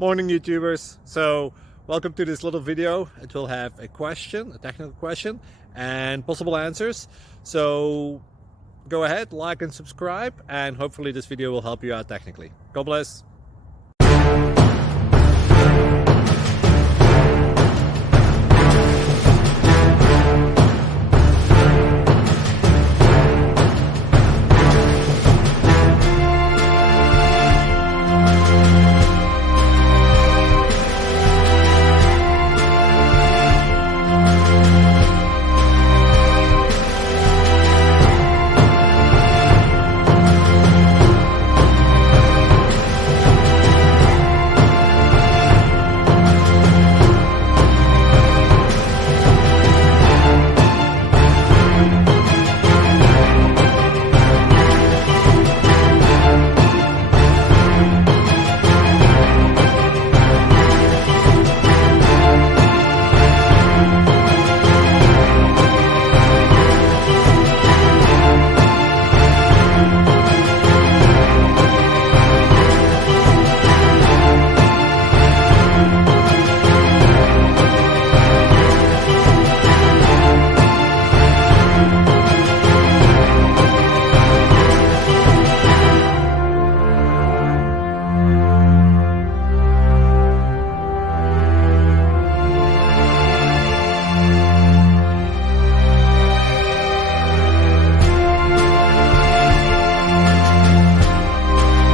Morning YouTubers. So welcome to this little video. It will have a question, a technical question, and possible answers. So go ahead, like and subscribe, and hopefully this video will help you out technically. God bless.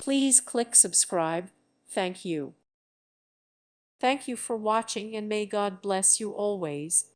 Please click subscribe. Thank you. Thank you for watching, and may God bless you always.